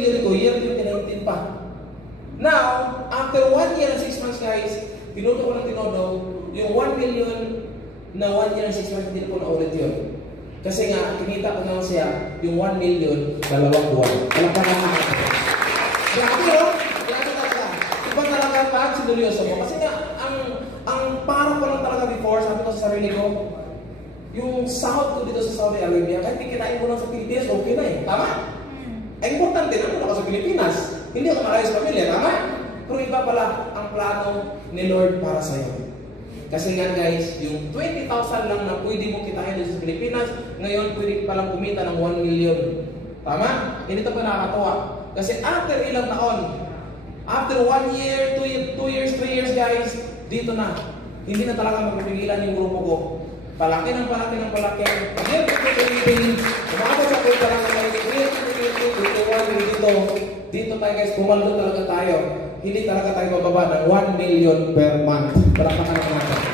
million ko, year 2019 pa. Now, after 1 year and 6 months guys, tinuto ko ng tinodo, yung 1 million na 1 year and 6 months, hindi na po naulit yun. Kasi nga, kinita ko naman siya, yung 1 million, 2 buwan. Palakpakan naman. Grabe yun! Grabe talaga. Iba talaga pag sinulyoso mo. Kasi nga, ang parang ko lang talaga before, sabi ko sa sarili ko, yung sahod ko dito sa Saudi Arabia, kahit kikitain ko lang sa Pilipinas, okay na eh. Tama? Ay, importante na ako sa Pilipinas. Hindi ako malayo sa pamilya, tama? Pero iba pala ang plano ni Lord para sa'yo. Kasi nga guys, yung 20,000 lang na pwede mo kitain dito sa Pilipinas, ngayon pwede palang kumita ng 1 million. Tama? Hindi ito pa nakakatawa. Kasi after ilang taon, after 1 year, 2 years, 3 years guys, dito na. Hindi na talaga mapipigilan yung grupo ko. Palaki ng palaki ng palaki. Year 2020, umabot sa kung parang year 2021, dito tayo guys, pumaldo talaga tayo. Hindi talaga tayo bababa ng 1 million per month. Palakpakan natin.